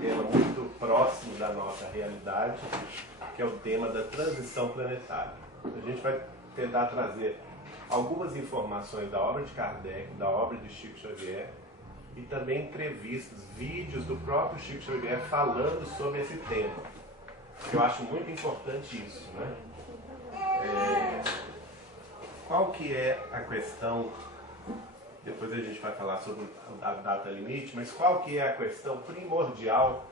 tema muito próximo da nossa realidade, que é o tema da transição planetária. A gente vai tentar trazer algumas informações da obra de Kardec, da obra de Chico Xavier, e também entrevistas, vídeos do próprio Chico Xavier falando sobre esse tema. Eu acho muito importante isso, né? Qual que é a questão, depois a gente vai falar sobre a data limite, mas qual que é a questão primordial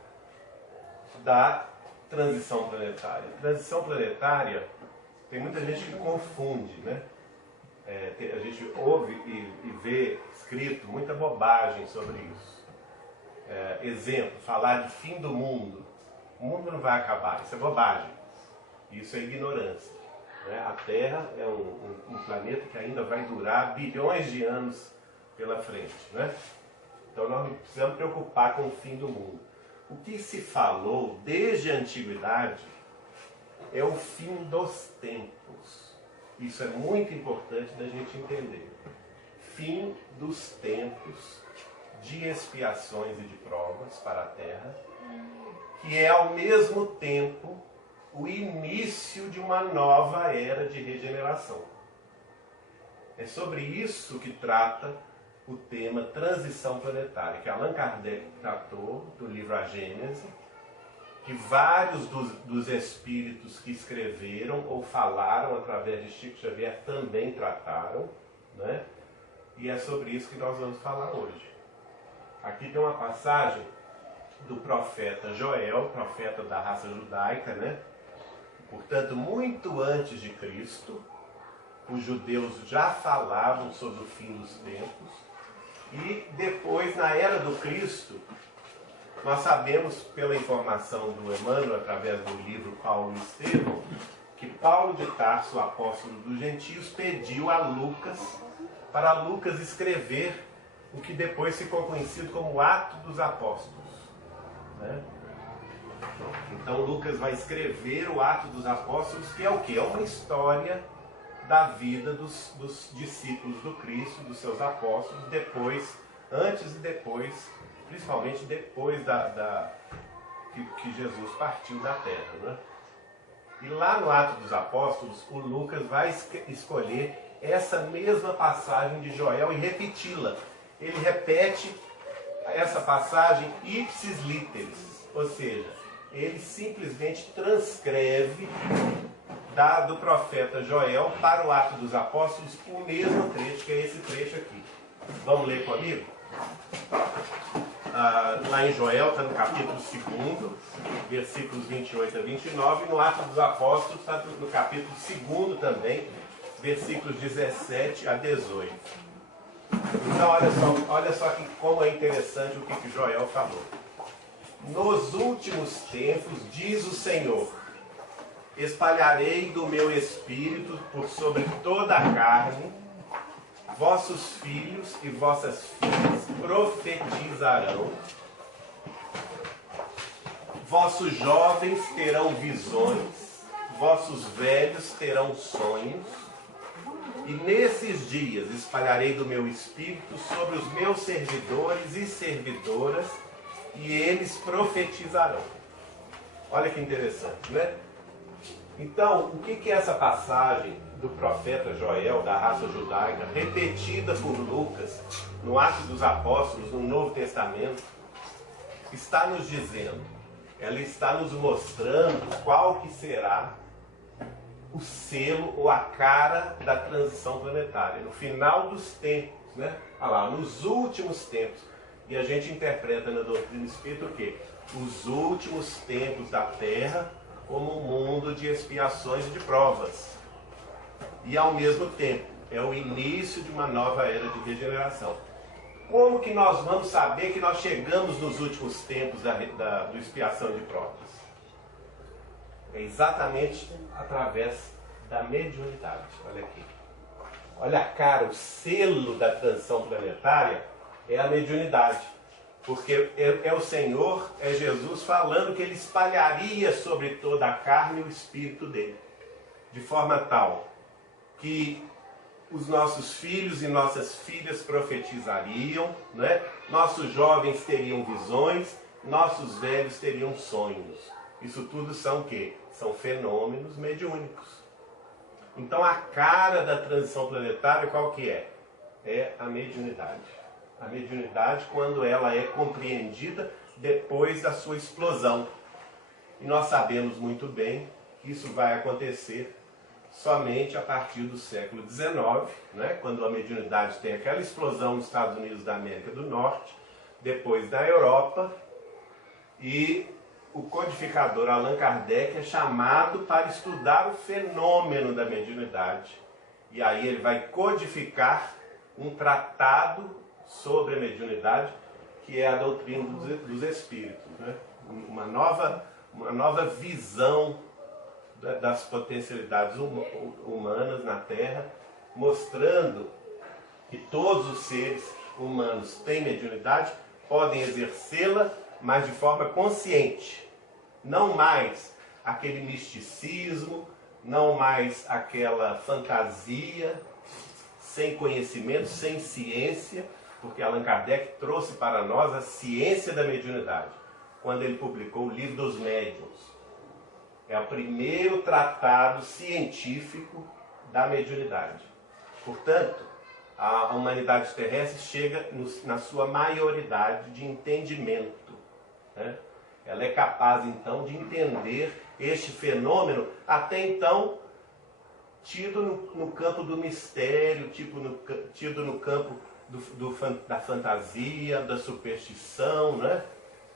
da transição planetária? Transição planetária, tem muita gente que confunde, né? A gente ouve e vê escrito muita bobagem sobre isso. Exemplo, falar de fim do mundo. O mundo não vai acabar, isso é bobagem. Isso é ignorância. Né? A Terra é um planeta que ainda vai durar bilhões de anos pela frente. Né? Então nós não precisamos preocupar com o fim do mundo. O que se falou desde a antiguidade é o fim dos tempos. Isso é muito importante da gente entender. Fim dos tempos de expiações e de provas para a Terra, que é ao mesmo tempo o início de uma nova era de regeneração. É sobre isso que trata o tema transição planetária, que Allan Kardec tratou do livro A Gênese, que vários dos espíritos que escreveram ou falaram através de Chico Xavier também trataram, né? E é sobre isso que nós vamos falar hoje. Aqui tem uma passagem do profeta Joel, profeta da raça judaica, né? Portanto, muito antes de Cristo, os judeus já falavam sobre o fim dos tempos, e depois, na era do Cristo, nós sabemos, pela informação do Emmanuel, através do livro Paulo e Estevão, que Paulo de Tarso, o apóstolo dos gentios, pediu a Lucas, para Lucas escrever o que depois ficou conhecido como Atos dos Apóstolos. Né? Então Lucas vai escrever o Atos dos Apóstolos, que é o quê? É uma história da vida dos discípulos do Cristo, dos seus apóstolos, depois, antes e depois, principalmente depois que Jesus partiu da terra. Né? E lá no Atos dos Apóstolos, o Lucas vai escolher essa mesma passagem de Joel e repeti-la. Ele repete essa passagem ipsis literis, ou seja, ele simplesmente transcreve do profeta Joel para o Atos dos Apóstolos o mesmo trecho, que é esse trecho aqui. Vamos ler comigo? Lá em Joel, está no capítulo 2, versículos 28 a 29, e no Atos dos Apóstolos está no capítulo 2 também, versículos 17 a 18. Então olha só como é interessante o que Joel falou. Nos últimos tempos, diz o Senhor, espalharei do meu espírito por sobre toda a carne, vossos filhos e vossas filhas profetizarão, vossos jovens terão visões, vossos velhos terão sonhos, e nesses dias espalharei do meu espírito sobre os meus servidores e servidoras, e eles profetizarão. Olha que interessante, né? Então, o que é essa passagem do profeta Joel, da raça judaica, repetida por Lucas no Atos dos Apóstolos, no Novo Testamento, está nos dizendo? Ela está nos mostrando qual que será o selo ou a cara da transição planetária, no final dos tempos, né? Olha lá, nos últimos tempos. E a gente interpreta na doutrina espírita o quê? Os últimos tempos da Terra como um mundo de expiações e de provas. E ao mesmo tempo, é o início de uma nova era de regeneração. Como que nós vamos saber que nós chegamos nos últimos tempos do expiação de provas? É exatamente através da mediunidade. Olha aqui. Olha a cara, o selo da transição planetária é a mediunidade. Porque é o Senhor, é Jesus falando que Ele espalharia sobre toda a carne o Espírito dele. De forma tal que os nossos filhos e nossas filhas profetizariam, né? Nossos jovens teriam visões, nossos velhos teriam sonhos. Isso tudo são o quê? São fenômenos mediúnicos. Então a cara da transição planetária qual que é? É a mediunidade. A mediunidade quando ela é compreendida depois da sua explosão. E nós sabemos muito bem que isso vai acontecer somente a partir do século XIX, né, quando a mediunidade tem aquela explosão nos Estados Unidos da América do Norte, depois da Europa, e o codificador Allan Kardec é chamado para estudar o fenômeno da mediunidade. E aí ele vai codificar um tratado sobre a mediunidade, que é a doutrina dos espíritos, né? Uma nova visão das potencialidades humanas na Terra, mostrando que todos os seres humanos têm mediunidade, podem exercê-la, mas de forma consciente. Não mais aquele misticismo, não mais aquela fantasia, sem conhecimento, sem ciência, porque Allan Kardec trouxe para nós a ciência da mediunidade, quando ele publicou o Livro dos Médiuns. É o primeiro tratado científico da mediunidade. Portanto, a humanidade terrestre chega na sua maioridade de entendimento, né? Ela é capaz, então, de entender este fenômeno, até então, tido no campo do mistério, tido no campo da fantasia, da superstição, né?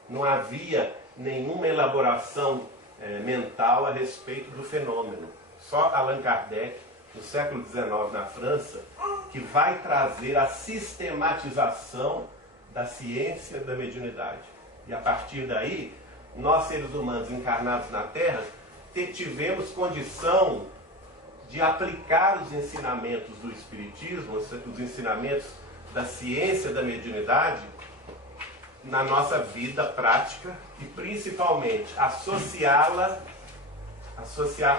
Não havia nenhuma elaboração mental a respeito do fenômeno. Só Allan Kardec, no século XIX, na França, que vai trazer a sistematização da ciência da mediunidade. E a partir daí, nós seres humanos encarnados na Terra, tivemos condição de aplicar os ensinamentos do Espiritismo, os ensinamentos da ciência da mediunidade, na nossa vida prática e principalmente associar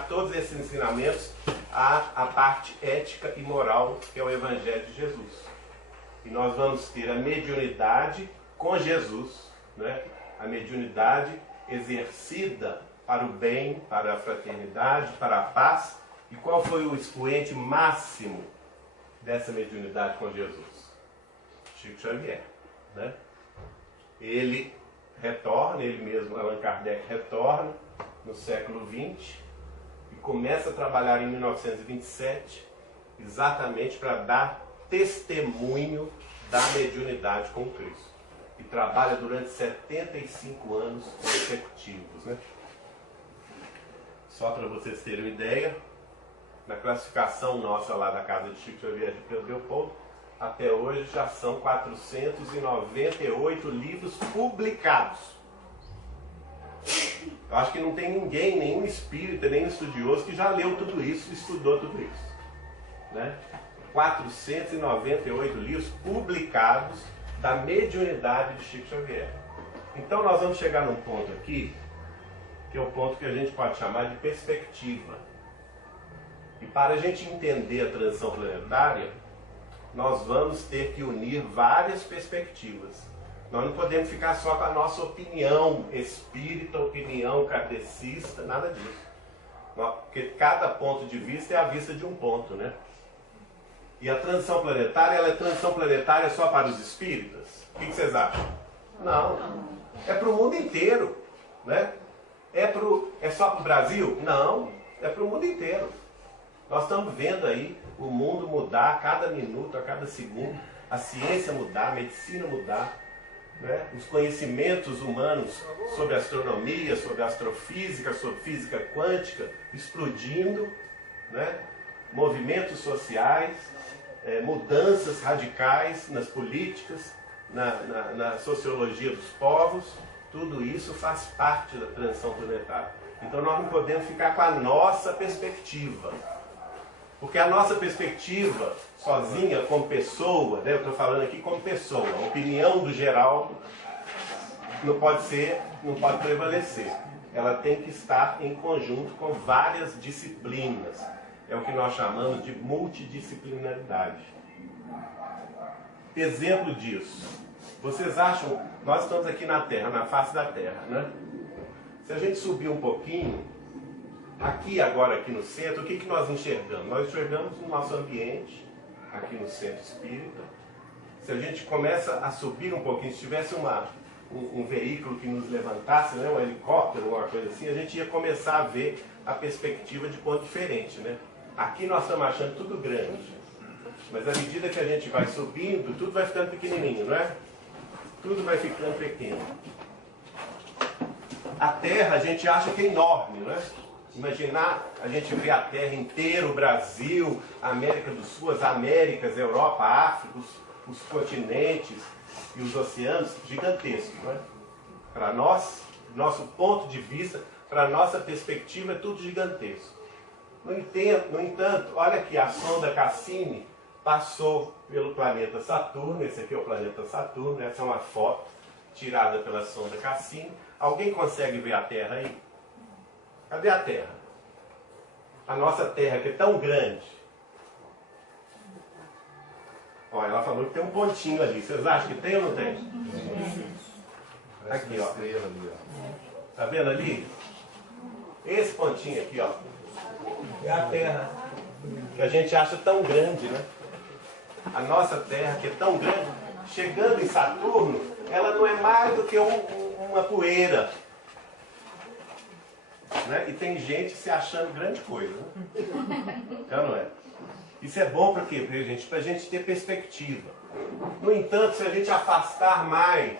todos esses ensinamentos à parte ética e moral que é o Evangelho de Jesus. E nós vamos ter a mediunidade com Jesus, né? A mediunidade exercida para o bem, para a fraternidade, para a paz. E qual foi o expoente máximo dessa mediunidade com Jesus? Chico Xavier, né? Ele retorna, ele mesmo, Allan Kardec, retorna no século XX e começa a trabalhar em 1927 exatamente para dar testemunho da mediunidade com Cristo. E trabalha durante 75 anos consecutivos, né? Só para vocês terem uma ideia, na classificação nossa lá da casa de Chico Xavier de Pedro Leopoldo, até hoje já são 498 livros publicados. Eu acho que não tem ninguém, nenhum espírita, nenhum estudioso que já leu tudo isso, estudou tudo isso, né? 498 livros publicados da mediunidade de Chico Xavier. Então nós vamos chegar num ponto aqui, que é o ponto que a gente pode chamar de perspectiva. E para a gente entender a transição planetária, nós vamos ter que unir várias perspectivas. Nós não podemos ficar só com a nossa opinião espírita, opinião kardecista, nada disso. Porque cada ponto de vista é a vista de um ponto, né? E a transição planetária, ela é transição planetária só para os espíritas? O que vocês acham? Não. É para o mundo inteiro, né? É só para o Brasil? Não. É para o mundo inteiro. Nós estamos vendo aí o mundo mudar a cada minuto, a cada segundo, a ciência mudar, a medicina mudar, né? Os conhecimentos humanos sobre astronomia, sobre astrofísica, sobre física quântica, explodindo, né? Movimentos sociais, mudanças radicais nas políticas, na sociologia dos povos, tudo isso faz parte da transição planetária. Então nós não podemos ficar com a nossa perspectiva. Porque a nossa perspectiva, sozinha, como pessoa, né, eu estou falando aqui como pessoa, a opinião do Geraldo não pode prevalecer. Ela tem que estar em conjunto com várias disciplinas. É o que nós chamamos de multidisciplinaridade. Exemplo disso, Vocês acham, nós estamos aqui na Terra, na face da Terra, né? Se a gente subir um pouquinho, aqui agora, aqui no centro, o que nós enxergamos? Nós enxergamos o nosso ambiente, aqui no centro espírita. Se a gente começa a subir um pouquinho, se tivesse um veículo que nos levantasse, né, um helicóptero, alguma coisa assim, a gente ia começar a ver a perspectiva de ponto diferente, né? Aqui nós estamos achando tudo grande, mas à medida que a gente vai subindo, tudo vai ficando pequenininho, não é? Tudo vai ficando pequeno. A Terra a gente acha que é enorme, não é? Imaginar a gente ver a Terra inteira, o Brasil, a América do Sul, as Américas, a Europa, a África, os continentes e os oceanos, gigantescos, não é? Para nós, nosso ponto de vista, para nossa perspectiva, é tudo gigantesco. No entanto, olha aqui, a sonda Cassini passou pelo planeta Saturno. Esse aqui é o planeta Saturno, essa é uma foto tirada pela sonda Cassini. Alguém consegue ver a Terra aí? Cadê a Terra? A nossa Terra, que é tão grande. Olha, ela falou que tem um pontinho ali. Vocês acham que tem ou não tem? Aqui, ó. Tá vendo ali? Esse pontinho aqui, ó, é a Terra, que a gente acha tão grande, né? A nossa Terra, que é tão grande, chegando em Saturno, ela não é mais do que uma poeira. Né? E tem gente se achando grande coisa, né? Então, não é? Isso é bom para quê, gente? Para a gente ter perspectiva. No entanto, se a gente afastar mais,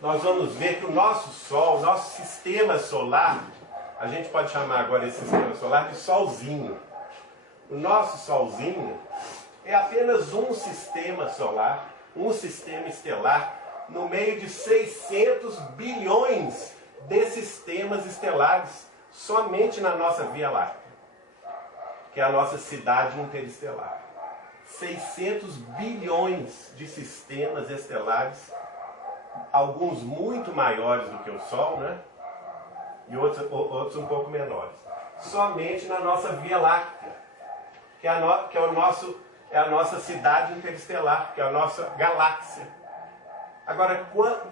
nós vamos ver que o nosso Sol, o nosso sistema solar, a gente pode chamar agora esse sistema solar de Solzinho. O nosso Solzinho é apenas um sistema solar, um sistema estelar, no meio de 600 bilhões de sistemas estelares, somente na nossa Via Láctea, que é a nossa cidade interestelar. 600 bilhões de sistemas estelares, alguns muito maiores do que o Sol, né? E outros um pouco menores. Somente na nossa Via Láctea, que é a nossa cidade interestelar, que é a nossa galáxia. Agora,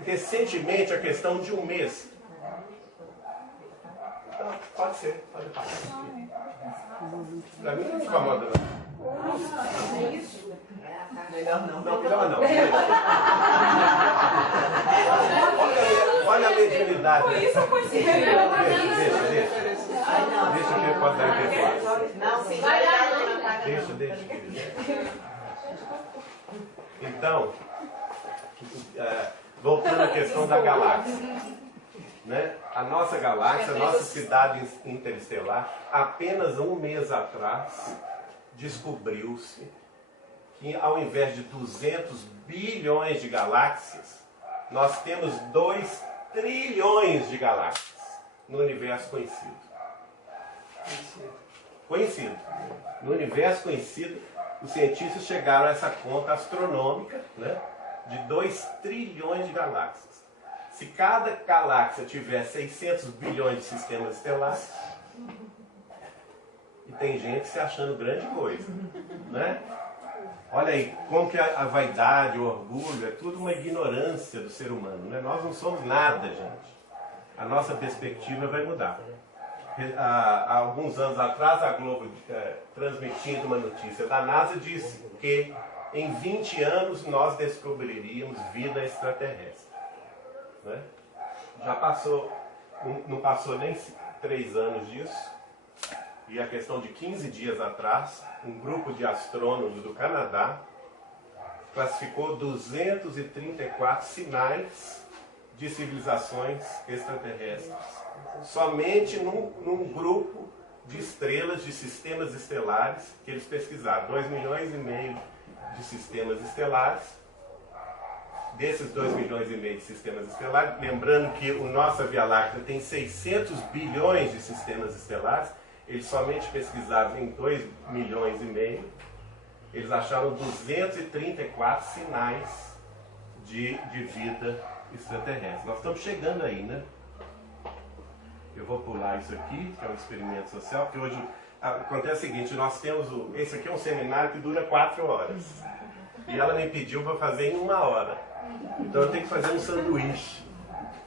recentemente, a questão de um mês. Então, pode ser, pode passar. Para mim não incomoda, não. Melhor não. Não, melhor não. Olha a mediunidade. Por isso eu consigo. Deixa que ele pode dar interferência. Não, sim, Deixa. Então, voltando à questão da galáxia. Né? A nossa galáxia, a nossa cidade interestelar, apenas um mês atrás, descobriu-se que ao invés de 200 bilhões de galáxias, nós temos 2 trilhões de galáxias no universo conhecido. Conhecido. No universo conhecido, os cientistas chegaram a essa conta astronômica, né, de 2 trilhões de galáxias. Se cada galáxia tiver 600 bilhões de sistemas estelares, e tem gente se achando grande coisa, né? Olha aí, como que a vaidade, o orgulho, é tudo uma ignorância do ser humano, né? Nós não somos nada, gente. A nossa perspectiva vai mudar. Há alguns anos atrás, a Globo, transmitindo uma notícia da NASA, disse que em 20 anos nós descobriríamos vida extraterrestre. Né? Já passou, não passou nem 3 anos disso, e a questão de 15 dias atrás, um grupo de astrônomos do Canadá classificou 234 sinais de civilizações extraterrestres, somente num grupo de estrelas, de sistemas estelares, que eles pesquisaram, 2,5 milhões de sistemas estelares. Desses 2,5 milhões de sistemas estelares, lembrando que o nossa Via Láctea tem 600 bilhões de sistemas estelares, eles somente pesquisaram em 2,5 milhões, eles acharam 234 sinais de vida extraterrestre. Nós estamos chegando aí, né? Eu vou pular isso aqui, que é um experimento social, porque hoje acontece o seguinte, nós temos, esse aqui é um seminário que dura 4 horas. E ela me pediu para fazer em 1 hora. Então eu tenho que fazer um sanduíche,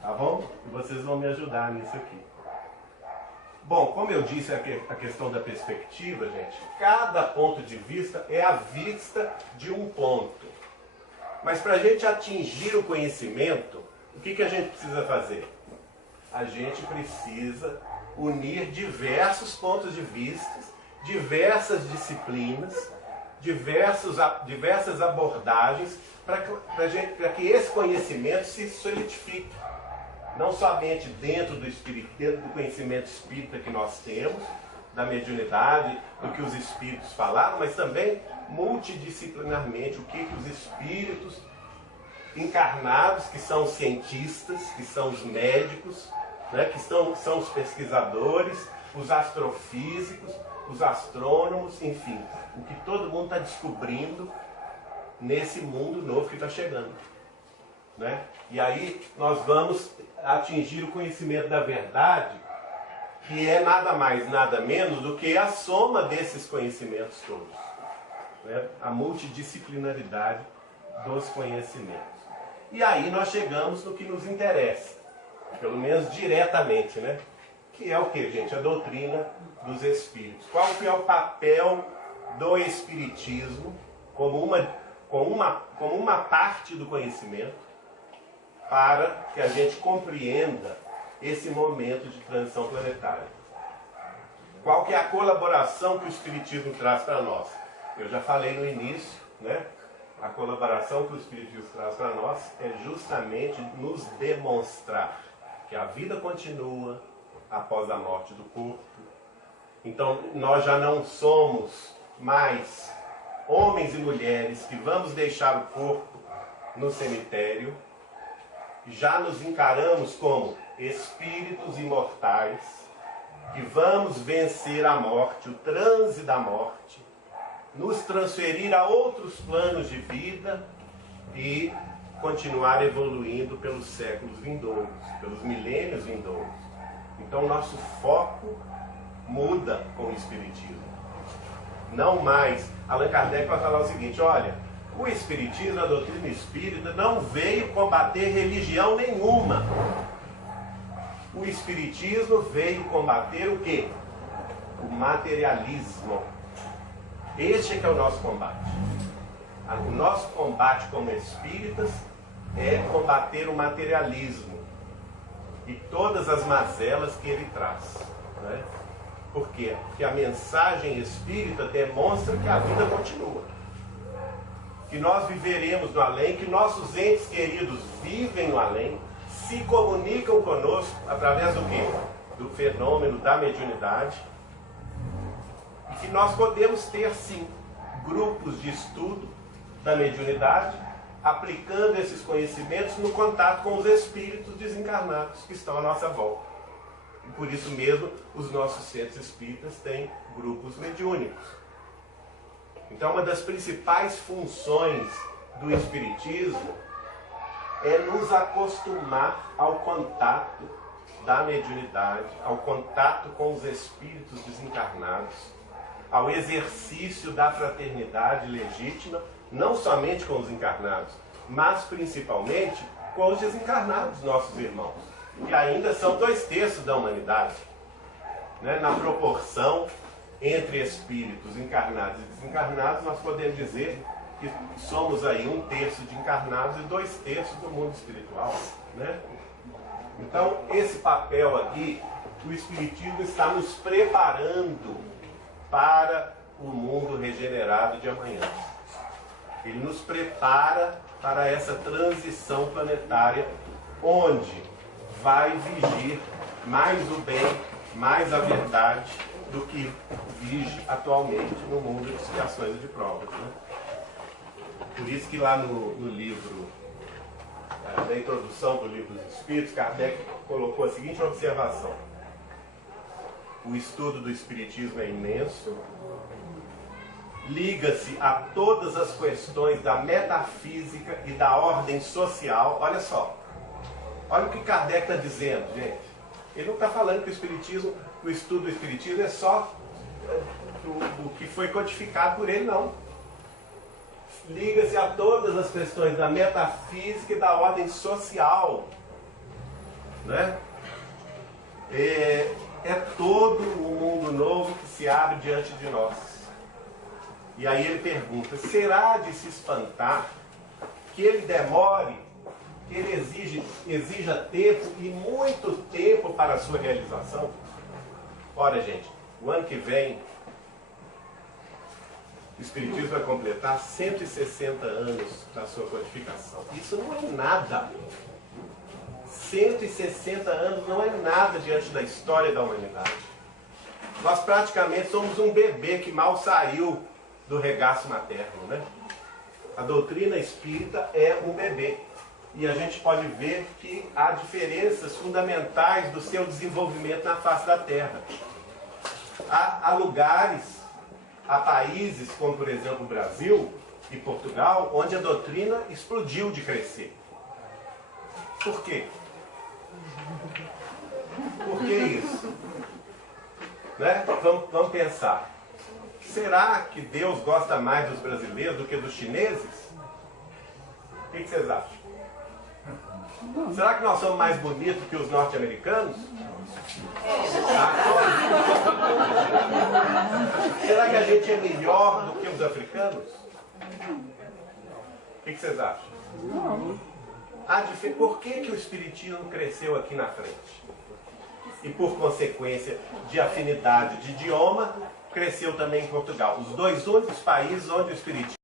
tá bom? E vocês vão me ajudar nisso aqui. Bom, como eu disse, a questão da perspectiva, gente, cada ponto de vista é a vista de um ponto. Mas para a gente atingir o conhecimento, o que a gente precisa fazer? A gente precisa unir diversos pontos de vista, diversas disciplinas, diversas abordagens para que esse conhecimento se solidifique. Não somente dentro do conhecimento espírita que nós temos, da mediunidade, do que os espíritos falaram, mas também multidisciplinarmente, o que os espíritos encarnados, que são os cientistas, que são os médicos, né, que são os pesquisadores, os astrofísicos, os astrônomos, enfim, o que todo mundo está descobrindo nesse mundo novo que está chegando. Né? E aí nós vamos atingir o conhecimento da verdade, que é nada mais, nada menos do que a soma desses conhecimentos todos. Né? A multidisciplinaridade dos conhecimentos. E aí nós chegamos no que nos interessa, pelo menos diretamente, né? Que é o que, gente? A doutrina dos espíritos. Qual que é o papel do espiritismo como uma parte do conhecimento para que a gente compreenda esse momento de transição planetária? Qual que é a colaboração que o espiritismo traz para nós? Eu já falei no início, né? A colaboração que o espiritismo traz para nós é justamente nos demonstrar que a vida continua após a morte do corpo. Então nós já não somos mais homens e mulheres que vamos deixar o corpo no cemitério. Já nos encaramos como espíritos imortais que vamos vencer a morte, o transe da morte, nos transferir a outros planos de vida e continuar evoluindo pelos séculos vindouros, pelos milênios vindouros. Então nosso foco muda com o espiritismo. Não mais, Allan Kardec vai falar o seguinte, olha, o espiritismo, a doutrina espírita, não veio combater religião nenhuma. O espiritismo veio combater o quê? O materialismo. Este é que é o nosso combate. O nosso combate como espíritas é combater o materialismo e todas as mazelas que ele traz. Né? Por quê? Porque a mensagem espírita demonstra que a vida continua. Que nós viveremos no além, que nossos entes queridos vivem no além, se comunicam conosco através do quê? Do fenômeno da mediunidade. E que nós podemos ter, sim, grupos de estudo da mediunidade, aplicando esses conhecimentos no contato com os espíritos desencarnados que estão à nossa volta. E por isso mesmo, os nossos centros espíritas têm grupos mediúnicos. Então, uma das principais funções do espiritismo é nos acostumar ao contato da mediunidade, ao contato com os espíritos desencarnados, ao exercício da fraternidade legítima, não somente com os encarnados, mas principalmente com os desencarnados, nossos irmãos, que ainda são 2/3 da humanidade, né? Na proporção entre espíritos encarnados e desencarnados, nós podemos dizer que somos aí 1/3 de encarnados e 2/3 do mundo espiritual, né? Então, esse papel aqui, o espiritismo está nos preparando para o mundo regenerado de amanhã. Ele nos prepara para essa transição planetária, onde vai vigir mais o bem, mais a verdade do que vige atualmente no mundo de expiações e de provas. Né? Por isso que lá no livro, na introdução do Livro dos Espíritos, Kardec colocou a seguinte observação: o estudo do Espiritismo é imenso, liga-se a todas as questões da metafísica e da ordem social. Olha só, olha o que Kardec está dizendo, gente. Ele não está falando que o estudo do Espiritismo é só o que foi codificado por ele, não. liga-se a todas as questões da metafísica e da ordem social. Né? É todo um mundo novo que se abre diante de nós. E aí ele pergunta, será de se espantar que ele demore, que ele exija tempo e muito tempo para a sua realização? Ora, gente, o ano que vem o Espiritismo vai completar 160 anos da sua codificação. Isso não é nada. 160 anos não é nada diante da história da humanidade. Nós praticamente somos um bebê que mal saiu do regaço materno, né? A doutrina espírita é um bebê. E a gente pode ver que há diferenças fundamentais do seu desenvolvimento na face da Terra. Há lugares, há países, como por exemplo o Brasil e Portugal, onde a doutrina explodiu de crescer. Por quê? Por que isso? Né? Vamos pensar. Será que Deus gosta mais dos brasileiros do que dos chineses? O que vocês acham? Será que nós somos mais bonitos que os norte-americanos? Será que a gente é melhor do que os africanos? O que vocês acham? Por que o Espiritismo cresceu aqui na frente? E por consequência de afinidade de idioma, cresceu também em Portugal. Os dois únicos países onde o Espiritismo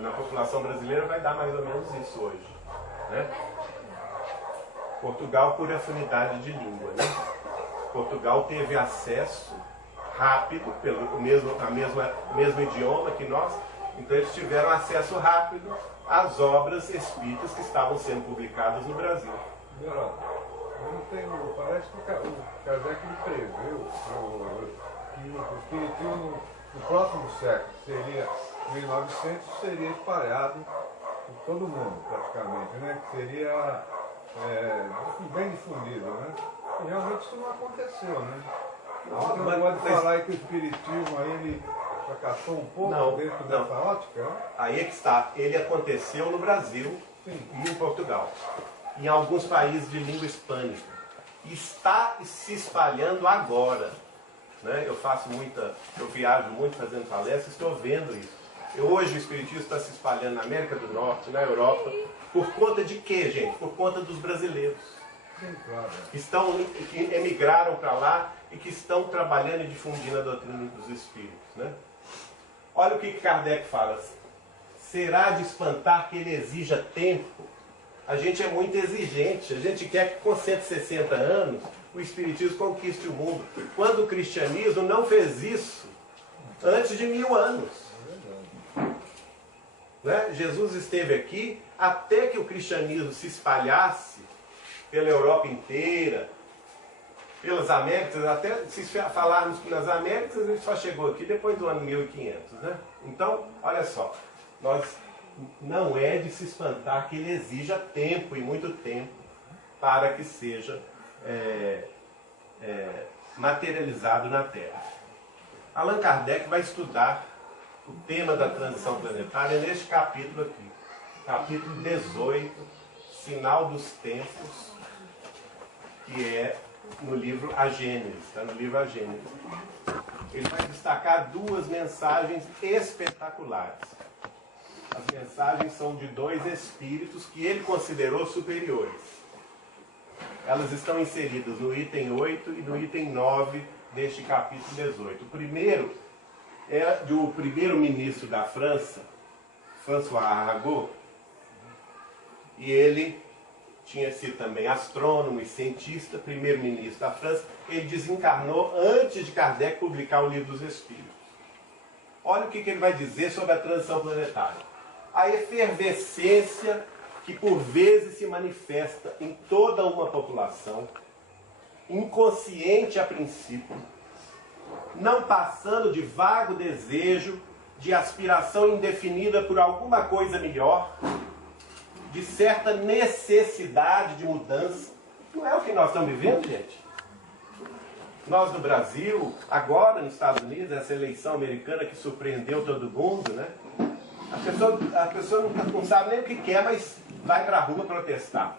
Na população brasileira vai dar mais ou menos isso hoje, né? Portugal por afinidade de língua, né? Portugal teve acesso rápido pelo mesmo idioma que nós, então eles tiveram acesso rápido às obras espíritas que estavam sendo publicadas no Brasil. Parece que o Kardec preveu que o espiritismo no próximo século, seria 1900, seria espalhado por todo mundo, praticamente, né? Que seria bem difundido, né? E realmente isso não aconteceu, né? Você não pode falar que o espiritismo aí ele fracassou um pouco dentro dessa ótica? Né? Aí é que está. Ele aconteceu no Brasil e em Portugal. Em alguns países de língua hispânica. Está se espalhando agora. Né? Eu viajo muito fazendo palestras, estou vendo isso. Hoje o espiritismo está se espalhando na América do Norte, na Europa. Por conta de quê, gente? Por conta dos brasileiros. Sim, claro. Que emigraram para lá e que estão trabalhando e difundindo a doutrina dos espíritos. Né? Olha o que Kardec fala. Será de espantar que ele exija tempo? A gente é muito exigente. A gente quer que com 160 anos o espiritismo conquiste o mundo. Quando o cristianismo não fez isso antes de 1000 anos. Né? Jesus esteve aqui até que o cristianismo se espalhasse pela Europa inteira, pelas Américas, até se falarmos que nas Américas ele só chegou aqui depois do ano 1500. Né? Então, olha só, não é de se espantar que ele exija tempo, e muito tempo, para que seja materializado na Terra. Allan Kardec vai estudar o tema da transição planetária neste capítulo aqui. Capítulo 18, Sinal dos Tempos, que é no livro A Gênese. Está no livro A Gênese. Ele vai destacar duas mensagens espetaculares. As mensagens são de dois espíritos que ele considerou superiores. Elas estão inseridas no item 8 e no item 9 deste capítulo 18. O primeiro é do primeiro-ministro da França, François Arago, e ele tinha sido também astrônomo e cientista, primeiro-ministro da França. Ele desencarnou antes de Kardec publicar o Livro dos Espíritos. Olha o que ele vai dizer sobre a transição planetária. A efervescência que por vezes se manifesta em toda uma população, inconsciente a princípio, não passando de vago desejo, de aspiração indefinida por alguma coisa melhor, de certa necessidade de mudança. Não é o que nós estamos vivendo, gente? Nós no Brasil, agora nos Estados Unidos, essa eleição americana que surpreendeu todo mundo, né? A pessoa não sabe nem o que quer, mas vai para a rua protestar.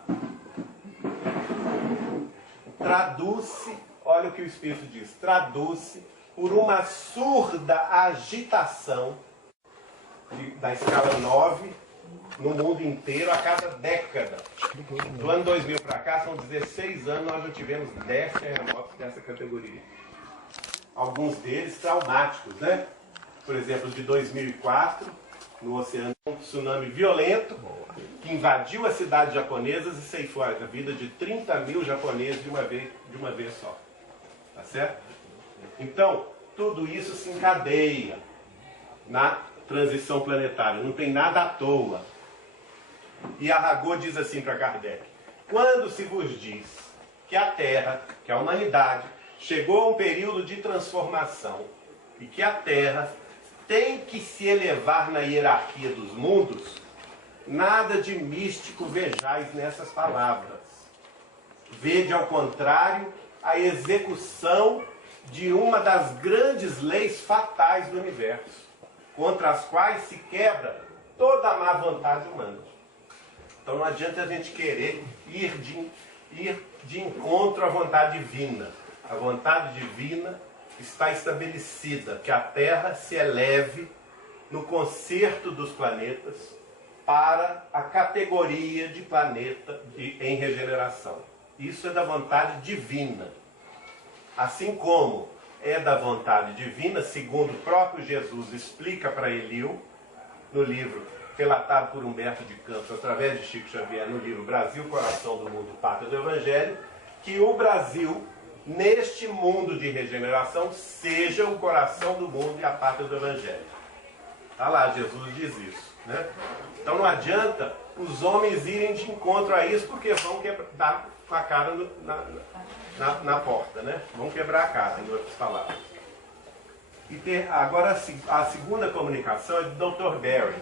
Traduz-se, olha o que o Espírito diz, traduz-se por uma surda agitação da escala 9 no mundo inteiro a cada década. Do ano 2000 para cá, são 16 anos, nós já tivemos 10 terremotos dessa categoria. Alguns deles traumáticos, né? Por exemplo, de 2004, no oceano, um tsunami violento que invadiu as cidades japonesas e ceifou a vida de 30 mil japoneses de uma vez só. Tá certo? Então, tudo isso se encadeia na transição planetária. Não tem nada à toa. E Arago diz assim para Kardec: quando se vos diz que a Terra, que a humanidade, chegou a um período de transformação e que a Terra tem que se elevar na hierarquia dos mundos, nada de místico vejais nessas palavras. Vede, ao contrário, a execução de uma das grandes leis fatais do universo, contra as quais se quebra toda a má vontade humana. Então não adianta a gente querer ir de encontro à vontade divina. A vontade divina está estabelecida, que a Terra se eleve no concerto dos planetas para a categoria de planeta em regeneração. Isso é da vontade divina. Assim como é da vontade divina, segundo o próprio Jesus explica para Eliú, no livro relatado por Humberto de Campos, através de Chico Xavier, no livro Brasil, Coração do Mundo, Pátria do Evangelho, que o Brasil, neste mundo de regeneração, seja o coração do mundo e a pátria do Evangelho. Está lá, Jesus diz isso. Né? Então não adianta os homens irem de encontro a isso, porque vão dar com a cara na porta. Né? Vão quebrar a cara, em outras palavras. E agora a segunda comunicação é do Dr. Berry,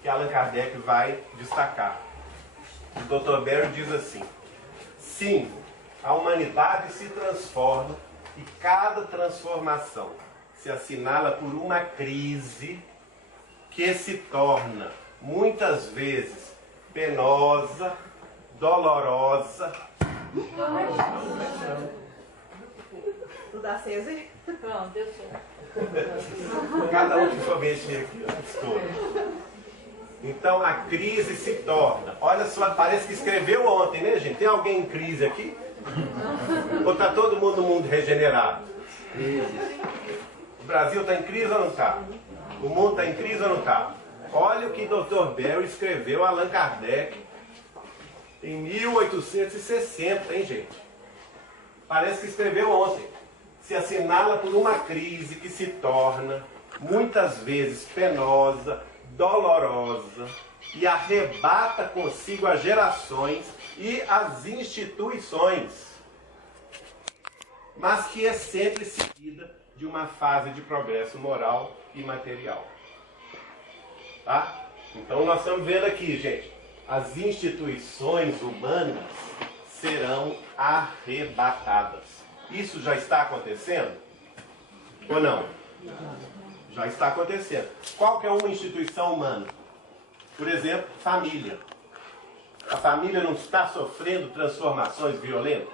que Allan Kardec vai destacar. O Dr. Berry diz assim: sim, a humanidade se transforma e cada transformação se assinala por uma crise que se torna muitas vezes penosa, dolorosa. Tudo aceso aí? Pronto, deu certo. Cada um que for mexer aqui, estoura. Então a crise se torna. Olha só, parece que escreveu ontem, né, gente? Tem alguém em crise aqui? Ou está todo mundo no mundo regenerado? O Brasil está em crise ou não está? O mundo está em crise ou não está? Olha o que Dr. Berry escreveu a Allan Kardec em 1860, hein, gente? Parece que escreveu ontem. Se assinala por uma crise que se torna, muitas vezes, penosa, dolorosa e arrebata consigo as gerações e as instituições, mas que é sempre seguida de uma fase de progresso moral e material. Tá? Então nós estamos vendo aqui, gente, as instituições humanas serão arrebatadas. Isso já está acontecendo? Ou não? Já está acontecendo. Qual que é uma instituição humana? Por exemplo, família. A família não está sofrendo transformações violentas?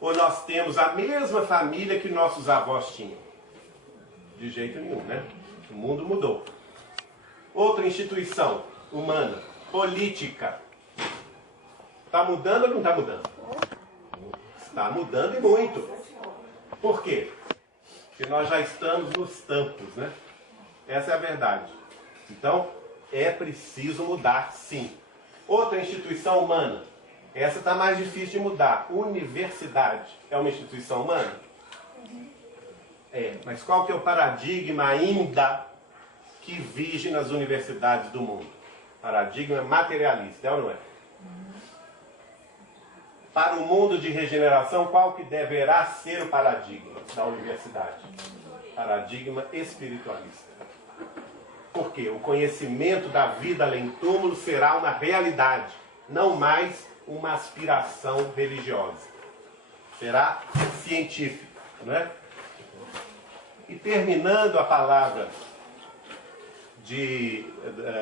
Ou nós temos a mesma família que nossos avós tinham? De jeito nenhum, né? O mundo mudou. Outra instituição humana, política. Está mudando ou não está mudando? Está mudando e muito. Por quê? Porque nós já estamos nos tampos, né? Essa é a verdade. Então, é preciso mudar, sim. Outra instituição humana. Essa está mais difícil de mudar. Universidade é uma instituição humana? É, mas qual que é o paradigma ainda que vige nas universidades do mundo? Paradigma materialista, é ou não é? Para o mundo de regeneração, qual que deverá ser o paradigma da universidade? Paradigma espiritualista. Por quê? O conhecimento da vida além túmulo será uma realidade, não mais uma aspiração religiosa. Será científico, não é? E terminando a palavra de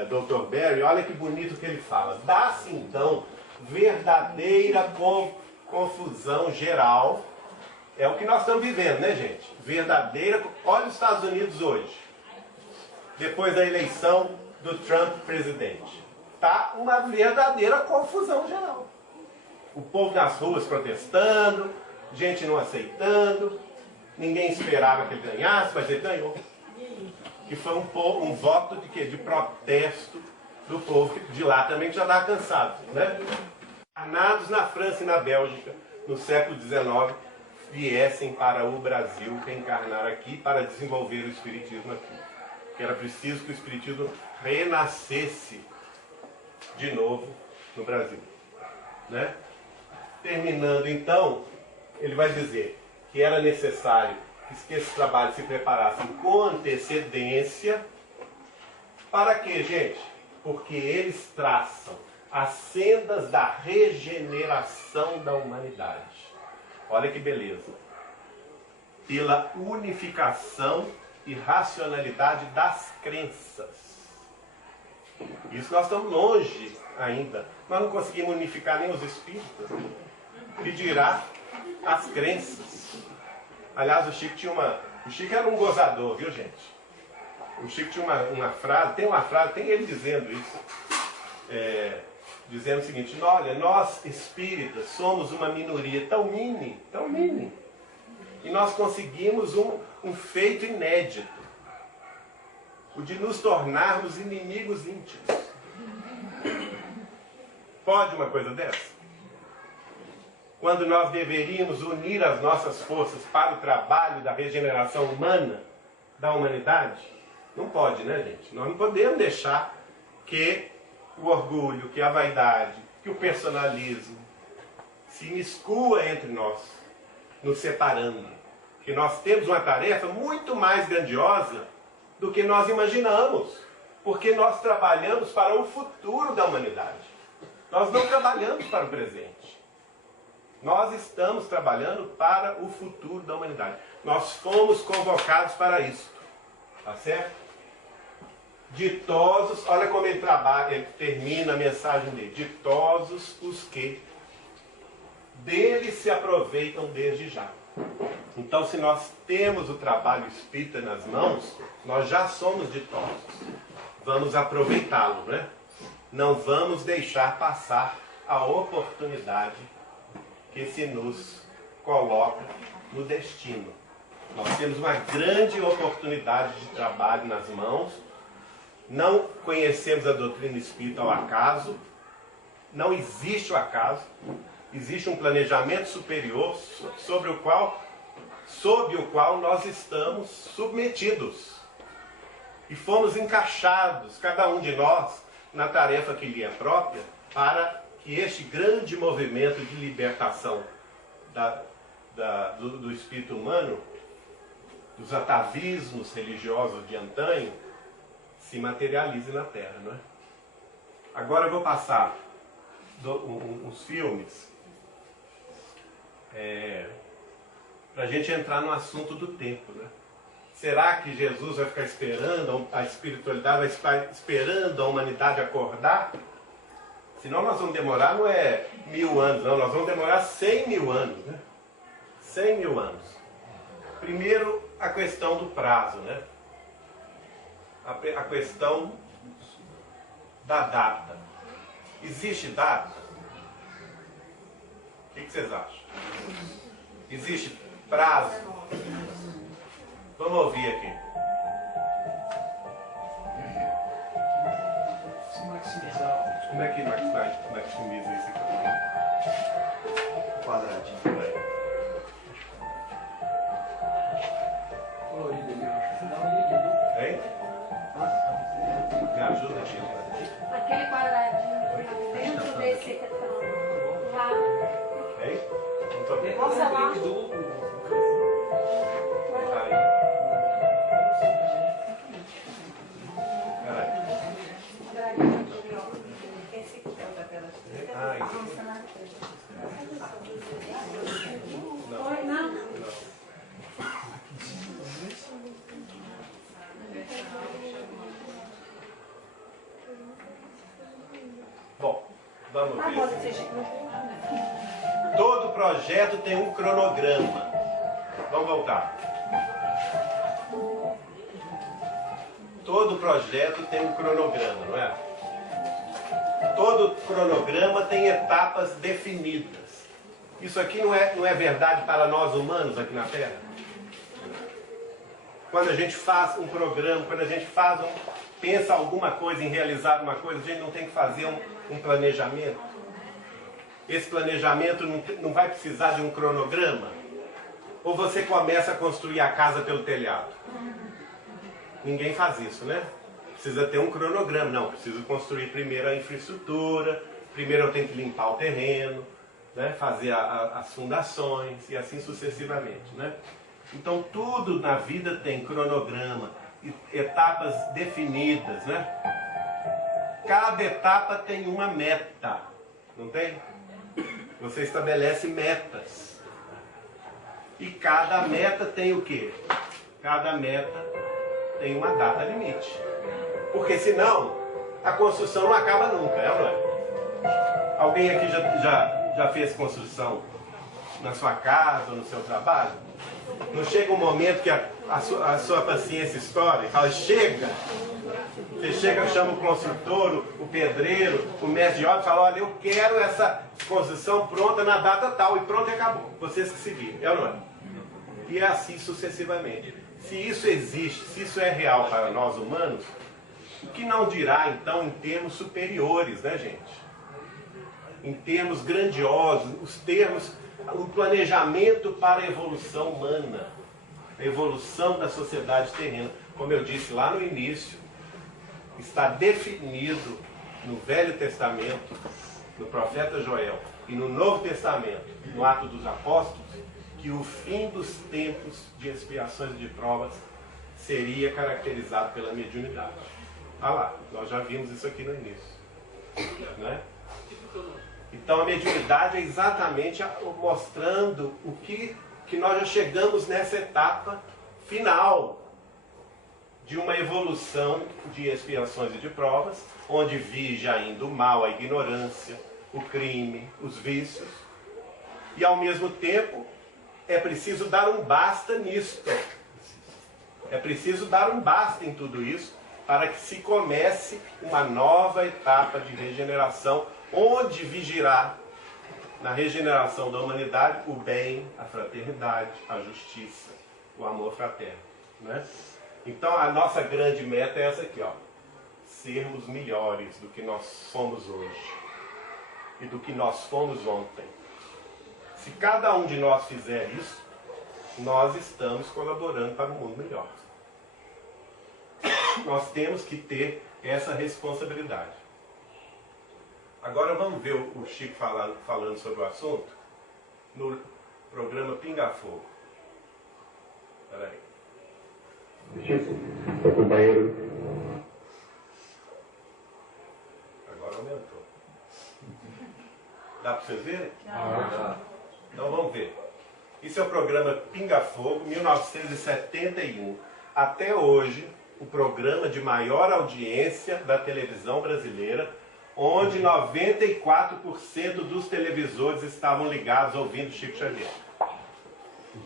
Dr. Berry, olha que bonito que ele fala. Dá-se então verdadeira confusão geral. É o que nós estamos vivendo, né, gente? Verdadeira. Olha os Estados Unidos hoje, depois da eleição do Trump presidente. Está uma verdadeira confusão geral. O povo nas ruas protestando, gente não aceitando, ninguém esperava que ele ganhasse, mas ele ganhou. Que foi um voto de quê? De protesto do povo que de lá também já estava cansado, né? Encarnados na França e na Bélgica, no século XIX, viessem para o Brasil reencarnar aqui para desenvolver o Espiritismo aqui. Que era preciso que o Espiritismo renascesse de novo no Brasil, né? Terminando então, ele vai dizer que era necessário que esses trabalhos se preparassem com antecedência. Para quê, gente? Porque eles traçam as sendas da regeneração da humanidade. Olha que beleza. Pela unificação e racionalidade das crenças. Isso nós estamos longe ainda. Nós não conseguimos unificar nem os espíritas. Que dirá as crenças. Aliás, o Chico tinha O Chico era um gozador, viu, gente? O Chico tinha uma frase, tem ele dizendo isso. Dizendo o seguinte: olha, nós espíritas somos uma minoria tão mini, e nós conseguimos um feito inédito. o de nos tornarmos inimigos íntimos. Pode uma coisa dessa? Quando nós deveríamos unir as nossas forças para o trabalho da regeneração humana, da humanidade? Não pode, né, gente? Nós não podemos deixar que o orgulho, que a vaidade, que o personalismo se imiscua entre nós, nos separando. Que nós temos uma tarefa muito mais grandiosa do que nós imaginamos, porque nós trabalhamos para o futuro da humanidade. Nós não trabalhamos para o presente. Nós estamos trabalhando para o futuro da humanidade. Nós fomos convocados para isso. Tá certo? Ditosos, olha como ele trabalha, ele termina a mensagem dele. Ditosos os que dele se aproveitam desde já. Então, se nós temos o trabalho espírita nas mãos, nós já somos ditosos. Vamos aproveitá-lo, né? Não vamos deixar passar a oportunidade que se nos coloca no destino. Nós temos uma grande oportunidade de trabalho nas mãos. Não conhecemos a doutrina espírita ao acaso. Não existe o acaso. Existe um planejamento superior sob o qual nós estamos submetidos. E fomos encaixados, cada um de nós, na tarefa que lhe é própria, para que este grande movimento de libertação do espírito humano, dos atavismos religiosos de antanho, se materialize na Terra, não é? Agora eu vou passar uns filmes para a gente entrar no assunto do tempo, né? Será que Jesus vai ficar esperando, a espiritualidade vai ficar esperando a humanidade acordar? Senão nós vamos demorar, não é 1000 anos, não, nós vamos demorar 100 mil anos, né? 100 mil anos. Primeiro, a questão do prazo, né? A questão da data. Existe data? O que vocês acham? Existe prazo? Vamos ouvir aqui. Como é que maximiza isso aqui? Quadradinho. Colorido ali, Hein? Me ajuda, Tio. Aquele quadradinho dentro desse lado. Hein? Não tô vendo. Nossa, lá. Aí. Peraí. Esse que é o da tela. Ah, isso. Oi, não. Bom, vamos ver. Todo projeto tem um cronograma. Vamos voltar. Todo projeto tem um cronograma, não é? Todo cronograma tem etapas definidas. Isso aqui não é verdade para nós humanos aqui na Terra? Quando a gente faz um programa, quando a gente pensa alguma coisa em realizar uma coisa, a gente não tem que fazer um planejamento? Esse planejamento não vai precisar de um cronograma? Ou você começa a construir a casa pelo telhado? Ninguém faz isso, né? Precisa ter um cronograma. Não, preciso construir primeiro a infraestrutura, primeiro eu tenho que limpar o terreno, né? Fazer as fundações e assim sucessivamente, né? Então tudo na vida tem cronograma, etapas definidas, né? Cada etapa tem uma meta, não tem? Você estabelece metas. E cada meta tem o quê? Cada meta tem uma data limite. Porque senão a construção não acaba nunca, é ou não é? Alguém aqui já fez construção na sua casa ou no seu trabalho? Não chega um momento que a sua paciência estoura e fala, chega! Você chega, chama o construtor, o pedreiro, o mestre de obra e fala, olha, eu quero essa construção pronta na data tal, e pronto e acabou. Vocês que seguiram, é ou não é? E é assim sucessivamente. Se isso existe, se isso é real para nós humanos, o que não dirá então em termos superiores, né, gente? Em termos grandiosos, os termos, o planejamento para a evolução humana, a evolução da sociedade terrena. Como eu disse lá no início, está definido no Velho Testamento, no profeta Joel, e no Novo Testamento, no Atos dos Apóstolos, que o fim dos tempos de expiações e de provas seria caracterizado pela mediunidade. Ah lá, nós já vimos isso aqui no início. Né? Então a mediunidade é exatamente mostrando o que nós já chegamos nessa etapa final de uma evolução de expiações e de provas, onde vige ainda o mal, a ignorância, o crime, os vícios, e ao mesmo tempo é preciso dar um basta nisto. É preciso dar um basta em tudo isso para que se comece uma nova etapa de regeneração, onde vigirá na regeneração da humanidade o bem, a fraternidade, a justiça, o amor fraterno. Né? Então a nossa grande meta é essa aqui, ó, sermos melhores do que nós somos hoje e do que nós fomos ontem. Se cada um de nós fizer isso, nós estamos colaborando para um mundo melhor. Nós temos que ter essa responsabilidade. Agora vamos ver o Chico falando sobre o assunto no programa Pinga Fogo. Espera aí. Chico, seu companheiro. Agora aumentou. Dá para vocês verem? Então vamos ver. Isso é o programa Pinga Fogo, 1971. Até hoje, o programa de maior audiência da televisão brasileira, onde 94% dos televisores estavam ligados ouvindo Chico Xavier.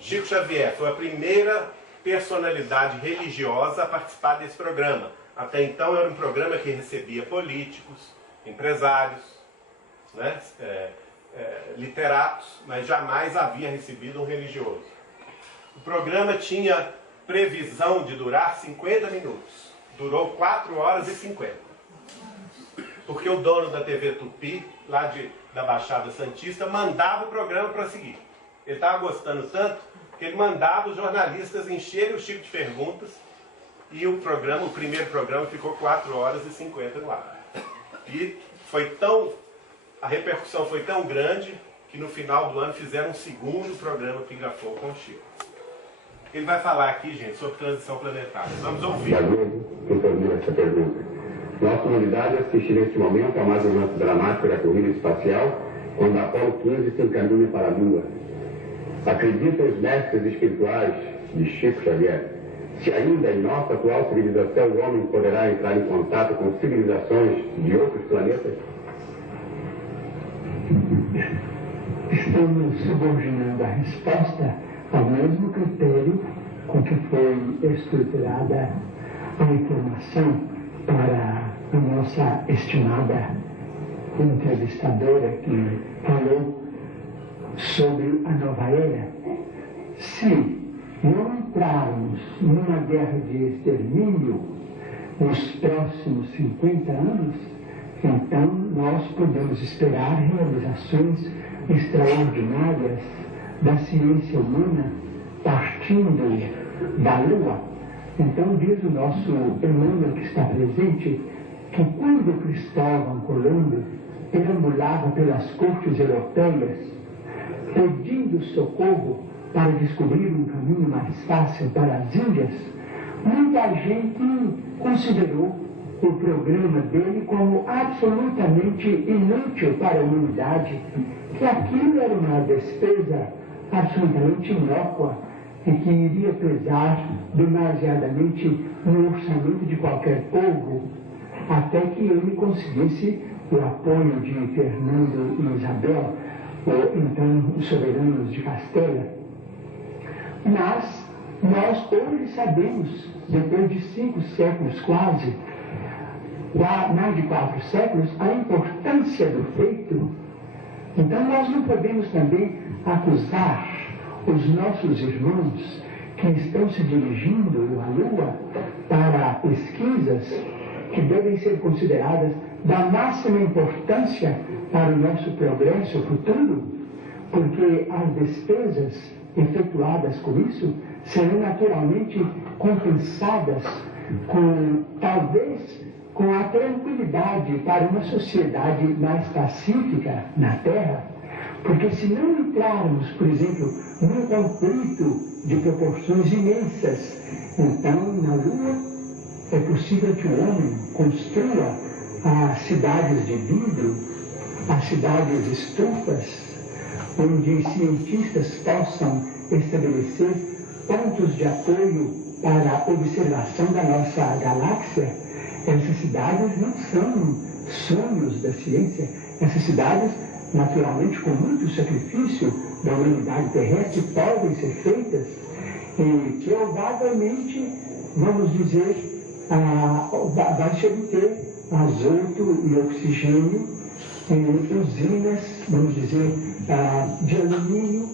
Chico Xavier foi a primeira personalidade religiosa a participar desse programa. Até então era um programa que recebia políticos, empresários, né, literatos, mas jamais havia recebido um religioso. O programa tinha previsão de durar 50 minutos. Durou 4 horas e 50. Porque o dono da TV Tupi, lá da Baixada Santista, mandava o programa para seguir. Ele estava gostando tanto que ele mandava os jornalistas encherem o Chico de perguntas, e o primeiro programa ficou 4 horas e 50 no ar. E a repercussão foi tão grande que no final do ano fizeram um segundo programa Pinga Fogo com o Chico. Ele vai falar aqui, gente, sobre transição planetária. Vamos ouvir. Essa pergunta. Nossa humanidade assiste neste momento a mais um lance dramático da corrida espacial, quando a Apolo 15 se encaminha para a Lua. Acreditam os mestres espirituais de Chico Xavier, se ainda em nossa atual civilização o homem poderá entrar em contato com civilizações de outros planetas? Estamos subordinando a resposta ao mesmo critério com que foi estruturada a informação para a nossa estimada entrevistadora que falou sobre a nova era. Se não entrarmos numa guerra de extermínio nos próximos 50 anos, então nós podemos esperar realizações extraordinárias da ciência humana partindo da Lua. Então diz o nosso Emmanuel que está presente que quando Cristóvão Colombo perambulava pelas cortes europeias pedindo socorro para descobrir um caminho mais fácil para as Índias, muita gente considerou o programa dele como absolutamente inútil para a humanidade, que aquilo era uma despesa absolutamente inócua e que iria pesar demasiadamente no orçamento de qualquer povo, até que ele conseguisse o apoio de Fernando e Isabel, ou então os soberanos de Castela. Mas nós hoje sabemos, depois de 5 séculos quase, mais de 4 séculos, a importância do feito. Então nós não podemos também acusar os nossos irmãos que estão se dirigindo à Lua para pesquisas que devem ser consideradas da máxima importância para o nosso progresso futuro, porque as despesas efetuadas com isso serão naturalmente compensadas talvez com a tranquilidade para uma sociedade mais pacífica na Terra, porque se não entrarmos, por exemplo, num conflito de proporções imensas, então na Lua é possível que o homem construa as cidades de vidro, as cidades estufas, onde cientistas possam estabelecer pontos de apoio para a observação da nossa galáxia. Essas cidades não são sonhos da ciência, essas cidades, naturalmente, com muito sacrifício da humanidade terrestre, podem ser feitas e provavelmente, vamos dizer, vai se obter azoto e oxigênio em usinas, vamos dizer, de alumínio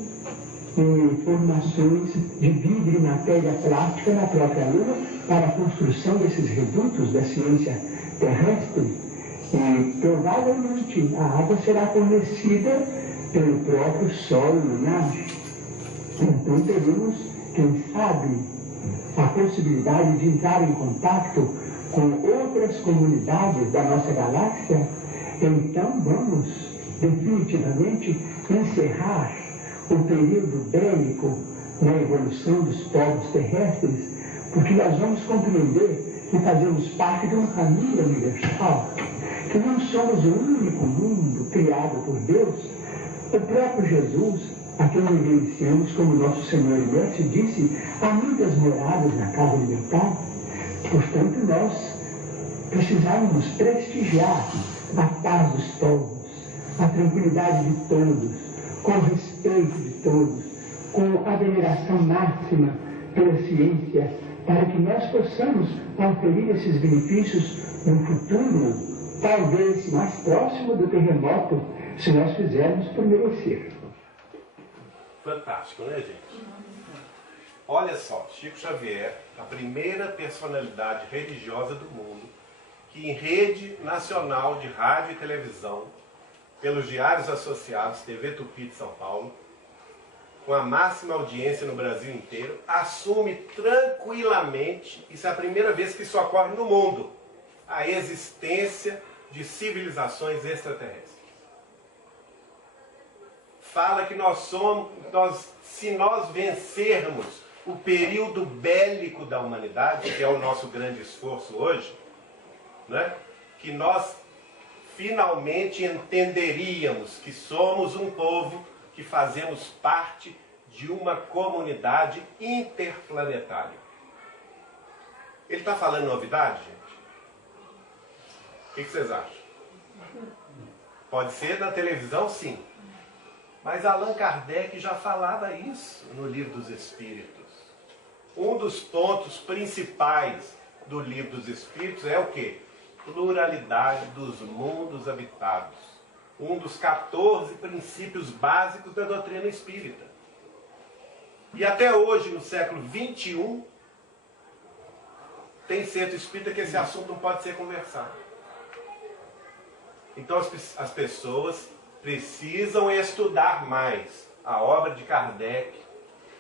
e formações de vidro e matéria plástica na própria Lua para a construção desses redutos da ciência terrestre. E provavelmente a água será fornecida pelo próprio solo lunar. Então teremos, quem sabe, a possibilidade de entrar em contato com outras comunidades da nossa galáxia. Então vamos definitivamente encerrar o período bélico na evolução dos povos terrestres, porque nós vamos compreender que fazemos parte de uma família universal, que não somos o único mundo criado por Deus. O próprio Jesus, a quem reverenciamos como nosso Senhor e Mestre, disse: há muitas moradas na casa de meu Pai. Portanto, nós precisamos prestigiar a paz dos povos, a tranquilidade de todos, com o respeito de todos, com a veneração máxima pela ciência, para que nós possamos conferir esses benefícios no futuro, talvez mais próximo do terremoto, se nós fizermos por merecer. Fantástico, né, gente? Olha só, Chico Xavier, a primeira personalidade religiosa do mundo, que em rede nacional de rádio e televisão, pelos diários associados, TV Tupi de São Paulo, com a máxima audiência no Brasil inteiro, assume tranquilamente, isso é a primeira vez que isso ocorre no mundo, a existência de civilizações extraterrestres. Fala que se nós vencermos o período bélico da humanidade, que é o nosso grande esforço hoje, né, que nós finalmente entenderíamos que somos um povo que fazemos parte de uma comunidade interplanetária. Ele está falando novidade, gente? O que vocês acham? Pode ser na televisão, sim. Mas Allan Kardec já falava isso no Livro dos Espíritos. Um dos pontos principais do Livro dos Espíritos é o quê? Pluralidade dos mundos habitados. Um dos 14 princípios básicos da doutrina espírita. E até hoje, no século XXI, tem centro espírita que esse assunto não pode ser conversado. Então as pessoas precisam estudar mais a obra de Kardec,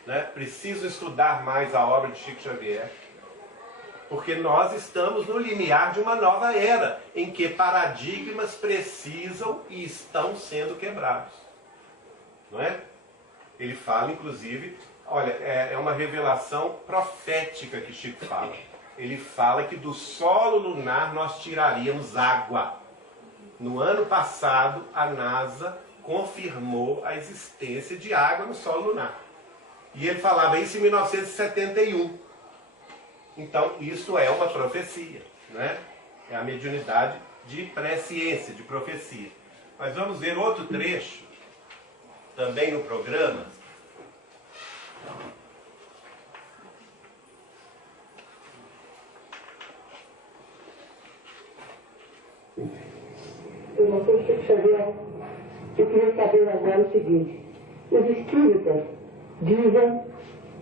né? Precisam estudar mais a obra de Chico Xavier, porque nós estamos no limiar de uma nova era, em que paradigmas precisam e estão sendo quebrados. Não é? Ele fala, inclusive, olha, é uma revelação profética que Chico fala. Ele fala que do solo lunar nós tiraríamos água. No ano passado, a NASA confirmou a existência de água no solo lunar. E ele falava isso em 1971. Então, isso é uma profecia, né? É a mediunidade de presciência, de profecia. Mas vamos ver outro trecho, também no programa. Eu não sei, Chico Xavier, eu queria saber agora o seguinte: os espíritas dizem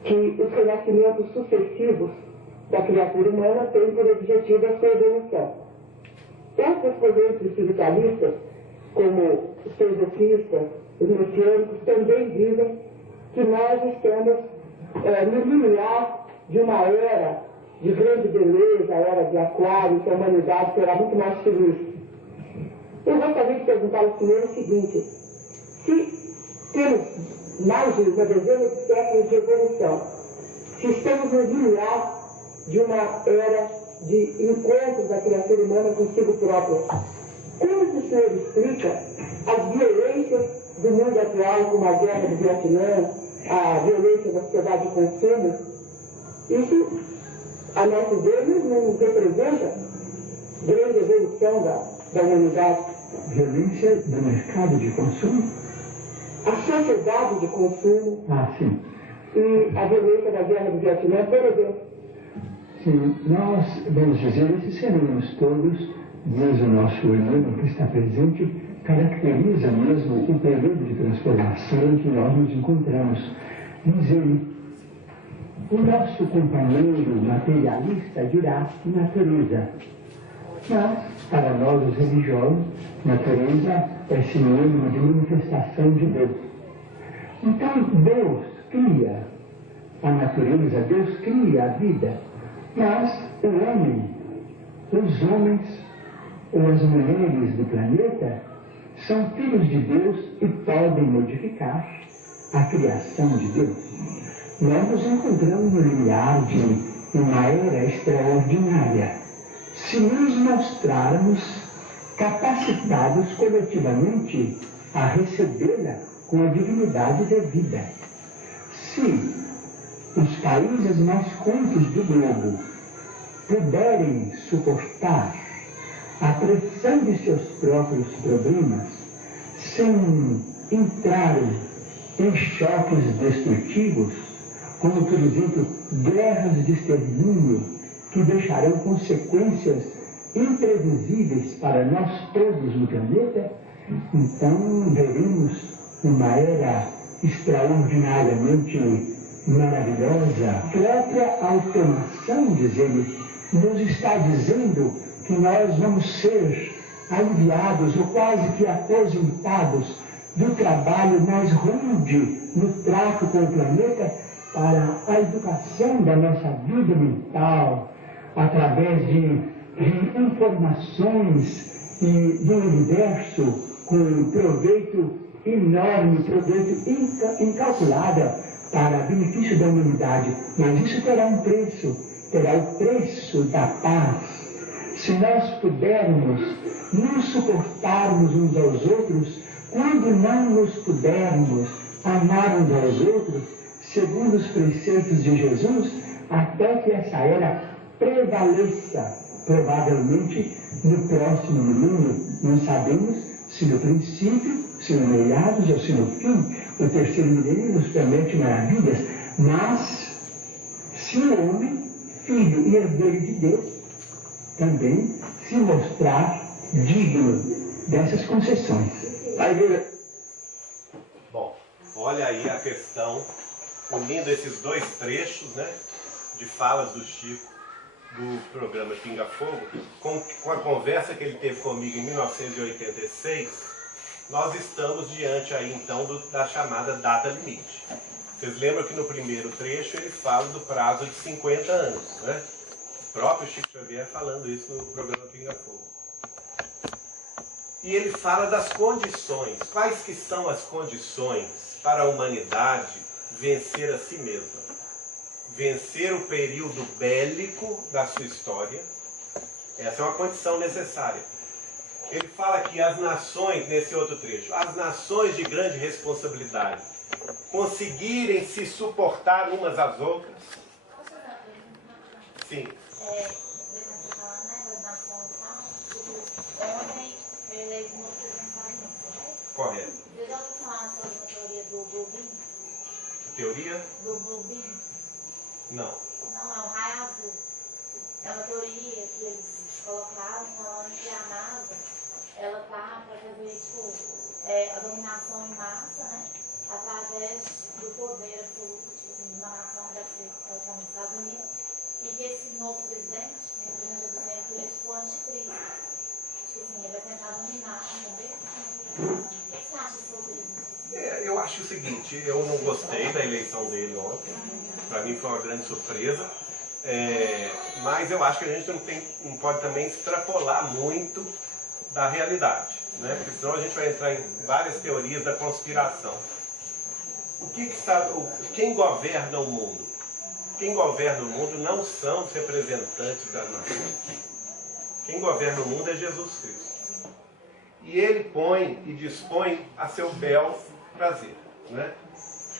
que os renascimentos sucessivos da criatura humana têm por objetivo a sua evolução. Essas correntes espiritualistas, como os teosofistas, os messiânicos, também dizem que nós estamos no limiar de uma era de grande beleza, a era de Aquário, que a humanidade será muito mais feliz. Eu gostaria de perguntar ao senhor o seguinte: se temos mais de uma dezena de séculos de evolução, se estamos no limiar de uma era de encontros da criatura humana consigo própria, como o senhor explica as violências do mundo atual, como a guerra do Vietnã, a violência da sociedade de consumo? Isso, a nosso ver, não representa grande evolução da humanidade. Violência do mercado de consumo? A sociedade de consumo. Sim. E a violência da guerra do Vietnã, por exemplo. Sim, nós vamos dizer, esses fenômenos todos, diz o nosso Emmanuel que está presente, caracteriza mesmo o período de transformação em que nós nos encontramos. Diz ele, o nosso companheiro materialista dirá natureza. Mas, para nós os religiosos, natureza é sinônimo de manifestação de Deus. Então, Deus cria a natureza, Deus cria a vida, mas o homem, os homens ou as mulheres do planeta são filhos de Deus e podem modificar a criação de Deus. Nós nos encontramos no limiar de uma era extraordinária. Se nos mostrarmos capacitados coletivamente a recebê-la com a dignidade devida. Se os países mais cultos do globo puderem suportar a pressão de seus próprios problemas sem entrarem em choques destrutivos, como, por exemplo, guerras de extermínio que deixarão consequências imprevisíveis para nós todos no planeta, então veremos uma era extraordinariamente maravilhosa. A própria automação, diz ele, nos está dizendo que nós vamos ser aliviados ou quase que aposentados do trabalho mais rude no trato com o planeta para a educação da nossa vida mental, através de informações e do universo com proveito enorme, proveito incalculável para benefício da humanidade. Mas isso terá um preço, terá o preço da paz. Se nós pudermos nos suportarmos uns aos outros, quando não nos pudermos amar uns aos outros, segundo os preceitos de Jesus, até que essa era prevaleça, provavelmente no próximo milênio. Não sabemos se no princípio, se no meados ou se no fim. O terceiro milênio nos promete maravilhas, mas se o homem, filho e herdeiro de Deus, também se mostrar digno dessas concessões. Bom, olha aí a questão, unindo esses dois trechos, né, de falas do Chico do programa Pinga Fogo, com a conversa que ele teve comigo em 1986, nós estamos diante aí então da chamada data limite. Vocês lembram que no primeiro trecho ele fala do prazo de 50 anos, né? O próprio Chico Xavier falando isso no programa Pinga Fogo. E ele fala das condições. Quais que são as condições para a humanidade vencer a si mesma? Vencer o período bélico da sua história. Essa é uma condição necessária. Ele fala que as nações, nesse outro trecho, as nações de grande responsabilidade, conseguirem se suportar umas às outras. Sim. Correto. Você já ouviu falar sobre a teoria do Blue Beam? Teoria? Do Blue Beam? Não. Não, é o raio azul. É uma teoria que eles colocaram falando que a NASA, ela tá para fazer, tipo, a dominação em massa, né? Através do poder absoluto, tipo assim, uma nação, deve ser nos Estados Unidos, e que esse novo presidente, né, que já dizendo que ele é tipo o anticristo. Tipo assim, ele vai tentar dominar, entendeu? O que você acha sobre isso? Eu acho o seguinte, eu não gostei da eleição dele ontem, para mim foi uma grande surpresa, mas eu acho que a gente não pode também extrapolar muito da realidade, né? Porque senão a gente vai entrar em várias teorias da conspiração. Quem governa o mundo? Quem governa o mundo não são os representantes das nações. Quem governa o mundo é Jesus Cristo. E ele põe e dispõe a seu bel prazer, né?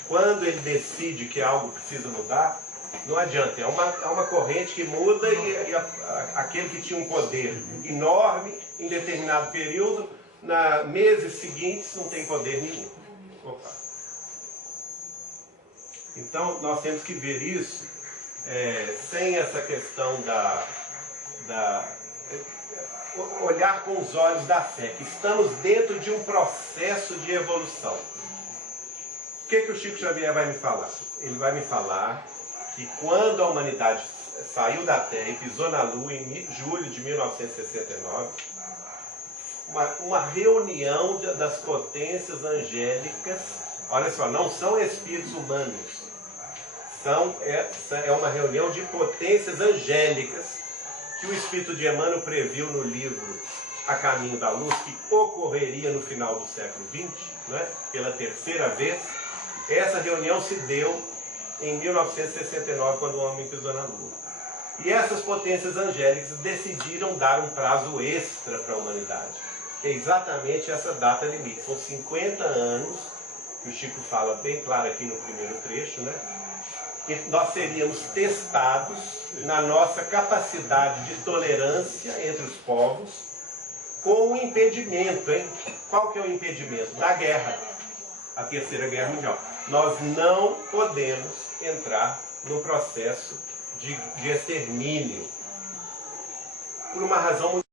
Quando ele decide que algo precisa mudar, não adianta, é uma corrente que muda e aquele que tinha um poder enorme em determinado período, meses seguintes não tem poder nenhum. Opa. Então nós temos que ver isso sem essa questão olhar com os olhos da fé, que estamos dentro de um processo de evolução. O que o Chico Xavier vai me falar? Ele vai me falar que quando a humanidade saiu da Terra e pisou na Lua em julho de 1969, uma reunião das potências angélicas, olha só, não são espíritos humanos, é uma reunião de potências angélicas que o Espírito de Emmanuel previu no livro A Caminho da Luz, que ocorreria no final do século XX, né, pela terceira vez. Essa reunião se deu em 1969, quando o homem pisou na Lua. E essas potências angélicas decidiram dar um prazo extra para a humanidade, que é exatamente essa data limite. São 50 anos, que o Chico fala bem claro aqui no primeiro trecho, né? Que nós seríamos testados na nossa capacidade de tolerância entre os povos, com um impedimento, hein? Qual que é o impedimento? Da guerra, a Terceira Guerra Mundial. Nós não podemos entrar no processo de extermínio, por uma razão muito